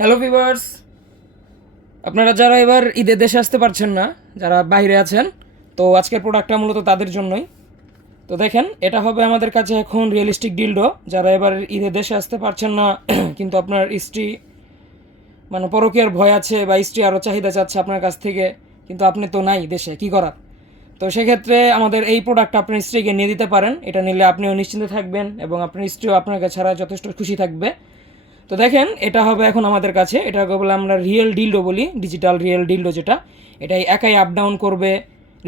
Hello viewers আপনারা যারা এবার ঈদের দেশে আসতে পারছেন না, যারা বাইরে আছেন, তো আজকের প্রোডাক্টটা মূলত তাদের জন্যই। তো দেখেন, এটা হবে আমাদের কাছে এখন রিয়েলিস্টিক ডিলডো যারা এবার ঈদের দেশে আসতে পারছেন না, কিন্তু আপনার স্ত্রী মানে পরকীয়ার ভয় আছে বা স্ত্রী আরও চাহিদা চাচ্ছে আপনার কাছ থেকে, কিন্তু আপনি তো নাই দেশে, কি করার? তো সেক্ষেত্রে আমাদের এই প্রোডাক্টটা আপনার স্ত্রীকে নিয়ে দিতে পারেন। এটা নিলে আপনিও নিশ্চিন্তে থাকবেন এবং আপনার স্ত্রীও আপনাকে ছাড়া যথেষ্ট খুশি থাকবে। তো দেখেন, এটা হবে এখন আমাদের কাছে। এটাকে বলে আমরা রিয়েল ডিলডো বলি ডিজিটাল রিয়েল ডিলডো যেটা। এটাই একাই আপ ডাউন করবে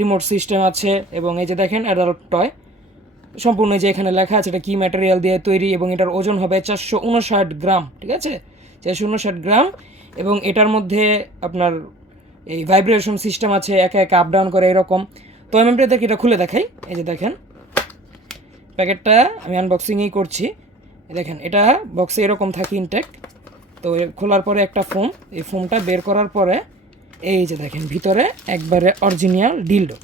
রিমোট সিস্টেম আছে, এবং এই যে দেখেন অ্যাডাল্ট টয় সম্পূর্ণ যে এখানে লেখা আছে, এটা কী ম্যাটেরিয়াল দিয়ে তৈরি, এবং এটার ওজন হবে চারশো উনষাট গ্রাম, ঠিক আছে? চারশো উনষাট গ্রাম, এবং এটার মধ্যে আপনার এই ভাইব্রেশন সিস্টেম আছে, একা একা আপ ডাউন করে এরকম। তো আমি আপনাদেরকে এটা খুলে দেখাই। এই যে দেখেন, প্যাকেটটা আমি আনবক্সিংই করছি। দেখেন, এটা বক্সে এরকম থাকে ইনটেক তো খোলার পরে একটা ফোম এই ফোমটা বের করার পরে এই যে দেখেন, ভিতরে একবারে অরিজিনাল ডিলডো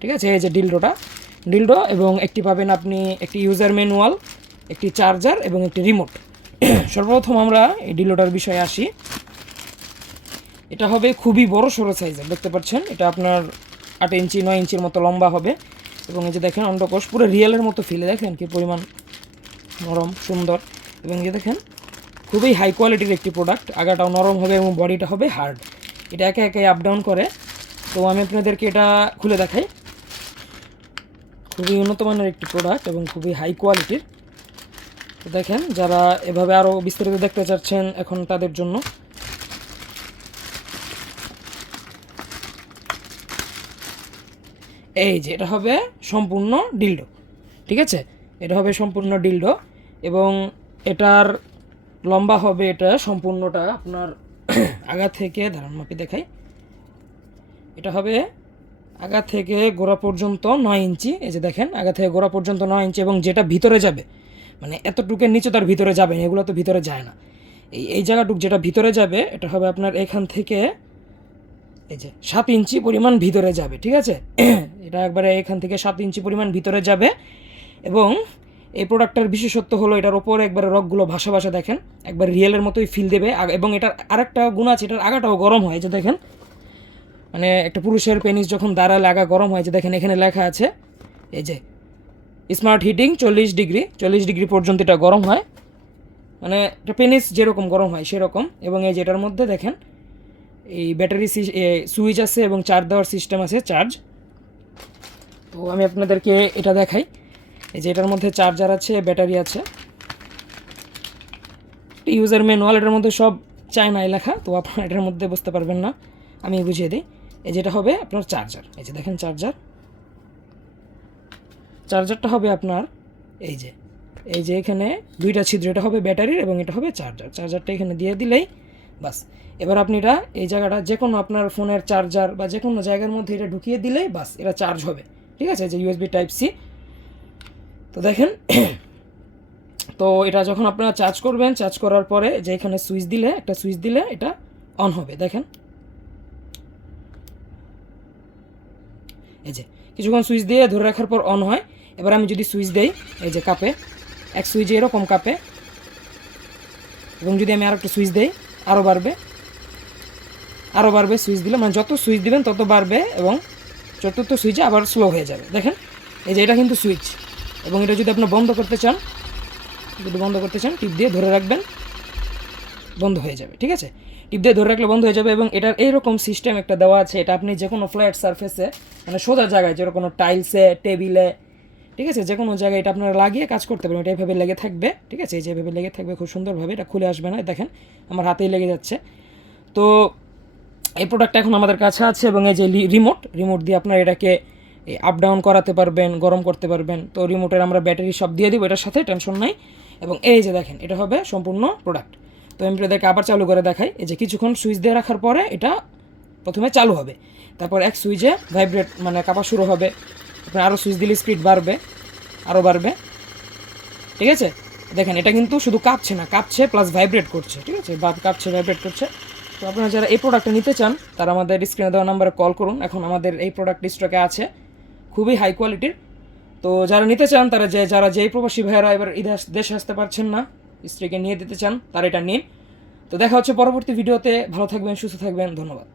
ঠিক আছে, এই যে ডিলডোটা ডিলডো এবং একটি পাবেন আপনি একটি ইউজার ম্যানুয়াল একটি চার্জার এবং একটি রিমোট সর্বপ্রথম আমরা এই ডিলডোটার বিষয়ে আসি। এটা হবে খুবই বড় সড়ো সাইজের দেখতে পাচ্ছেন? এটা আপনার আট ইঞ্চি, নয় ইঞ্চির মতো লম্বা হবে। এবং এই যে দেখেন, অন্ডকোষ পুরো রিয়েলের মতো ফিলে দেখেন কি পরিমাণ নরম, সুন্দর এবং যে দেখেন, খুবই হাই কোয়ালিটির একটি প্রোডাক্ট আগাটাও নরম হবে এবং বডিটা হবে হার্ড এটা একে একে আপ ডাউন করে। তো আমি আপনাদেরকে এটা খুলে দেখাই। খুবই উন্নত মানের একটি প্রোডাক্ট এবং খুবই হাই কোয়ালিটির তো দেখেন, যারা এভাবে আরও বিস্তারিত দেখতে চাচ্ছেন এখন তাদের জন্য। এই যে, এটা হবে সম্পূর্ণ ডিলডো ঠিক আছে? এটা হবে সম্পূর্ণ ডিলডো এবং এটার লম্বা হবে এটা, সম্পূর্ণটা আপনার আগা থেকে, দাঁড়ান মাপি দেখাই। এটা হবে আগা থেকে গোড়া পর্যন্ত নয় ইঞ্চি, এই যে দেখেন, আগা থেকে গোড়া পর্যন্ত নয় ইঞ্চি এবং যেটা ভিতরে যাবে মানে এতটুকের নিচে তার ভিতরে যাবে না, এগুলো তো ভিতরে যায় না। এই এই জায়গাটুক যেটা ভিতরে যাবে, এটা হবে আপনার এখান থেকে, এই যে সাত ইঞ্চি পরিমাণ ভিতরে যাবে, ঠিক আছে? এটা একবারে এখান থেকে সাত ইঞ্চি পরিমাণ ভিতরে যাবে এবং এই প্রোডাক্টটার বিশেষত্ব হলো এটার ওপরে একবার রকগুলো ভাসা ভাসা দেখেন। একবার রিয়েলের মতোই ফিল দেবে। এবং এটার আরেকটা গুণ আছে, এটার আগাটাও গরম হয় যে দেখেন। মানে একটা পুরুষের পেনিস যখন দাঁড়ালে আগা গরম হয় যে দেখেন, এখানে লেখা আছে, এই যে স্মার্ট হিটিং চল্লিশ ডিগ্রি চল্লিশ ডিগ্রি পর্যন্ত এটা গরম হয়। মানে একটা পেনিস যেরকম গরম হয়, সেরকম। এবং এই যেটার মধ্যে দেখেন, এই ব্যাটারি সুইচ আছে এবং চার্জ দেওয়ার সিস্টেম আছে চার্জ তো আমি আপনাদেরকে এটা দেখাই। এই যে এটার মধ্যে চার্জার আছে ব্যাটারি আছে। ইউজার ম্যানুয়াল এটার মধ্যে সব চায়নায় লেখা, তো আপনারা এটার মধ্যে বুঝতে পারবেন না। আমি বুঝিয়ে দিই। এই যেটা হবে আপনার চার্জার এই যে দেখেন চার্জার চার্জারটা হবে আপনার, এই যে এই যে এখানে দুইটা ছিদ্র, এটা হবে ব্যাটারির এবং এটা হবে চার্জার চার্জারটা এখানে দিয়ে দিলেই বাস। এবার আপনি এটা এই জায়গাটা যে কোনো আপনার ফোনের চার্জার বা যে কোনো জায়গার মধ্যে এটা ঢুকিয়ে দিলেই বাস, এটা চার্জ হবে। ঠিক আছে? যে ইউএসবি টাইপ সি তো দেখেন, তো এটা যখন আপনারা চার্জ করবেন চার্জ করার পরে যে এখানে সুইচ দিলে, একটা সুইচ দিলে এটা অন হবে, দেখেন। এই যে, কিছুক্ষণ সুইচ দিয়ে ধরে রাখার পর অন হয়। এবার আমি যদি সুইচ দেই, এই যে কাপে এক সুইচে এরকম কাপে এবং যদি আমি আর একটা সুইচ দেই আরও বাড়বে। আরও বাড়বে সুইচ দিলে মানে যত সুইচ দিবেন তত বাড়বে এবং চতুর্থ সুইচে আবার স্লো হয়ে যাবে, দেখেন। এই যে এটা কিন্তু সুইচ এবং এটা যদি আপনি বন্ধ করতে চান, যদি বন্ধ করতে চান, টিপ দিয়ে ধরে রাখবেন, বন্ধ হয়ে যাবে, ঠিক আছে? টিপ দিয়ে ধরে রাখলে বন্ধ হয়ে যাবে এবং এটার এইরকম সিস্টেম একটা দেওয়া আছে, এটা আপনি যে কোনো ফ্ল্যাট সারফেসে মানে সোজা জায়গায় যেরকম কোনো টাইলসে টেবিলে ঠিক আছে? যে কোনো জায়গায় এটা আপনারা লাগিয়ে কাজ করতে পারেন এটা এভাবে লেগে থাকবে, ঠিক আছে? এই যে এভাবে লেগে থাকবে, খুব সুন্দরভাবে, এটা খুলে আসবে না দেখেন, আমার হাতেই লেগে যাচ্ছে। তো, এই প্রোডাক্টটা এখন আমাদের কাছে আছে এবং এই যে রিমোট রিমোট দিয়ে আপনারা এটাকে আপ ডাউন করাতে পারবেন, গরম করতে পারবেন। তো রিমোটের আমরা ব্যাটারি সব দিয়ে দিব, এটার সাথে টেনশন নাই। এবং এই যে দেখেন, এটা হবে সম্পূর্ণ প্রোডাক্ট তো আমি আপনাদেরকে আবার চালু করে দেখাই। এই যে কিছুক্ষণ সুইচ দিয়ে রাখার পরে এটা প্রথমে চালু হবে। তারপর এক সুইচে ভাইব্রেট মানে কাপা শুরু হবে। আপনার আরও সুইচ দিলে স্পিড বাড়বে আরও বাড়বে। ঠিক আছে? দেখেন, এটা কিন্তু শুধু কাঁপছে না, কাঁপছে প্লাস ভাইব্রেট করছে, ঠিক আছে? বা কাঁপছে ভাইব্রেট করছে। তো আপনারা যারা এই প্রোডাক্টটা নিতে চান, তারা আমাদের স্ক্রিনে দেওয়া নাম্বারে কল করুন। এখন আমাদের এই প্রোডাক্ট স্টকে আছে। খুবই হাই কোয়ালিটির তো যারা নিতে চান, তারা যে যারা যেই প্রবাসী ভাইয়েরা এবার ঈদে দেশে আসতে পারছেন না, স্ত্রীকে নিয়ে দিতে চান, তারা এটা নিন। তো দেখা হচ্ছে পরবর্তী ভিডিওতে ভালো থাকবেন, সুস্থ থাকবেন, ধন্যবাদ।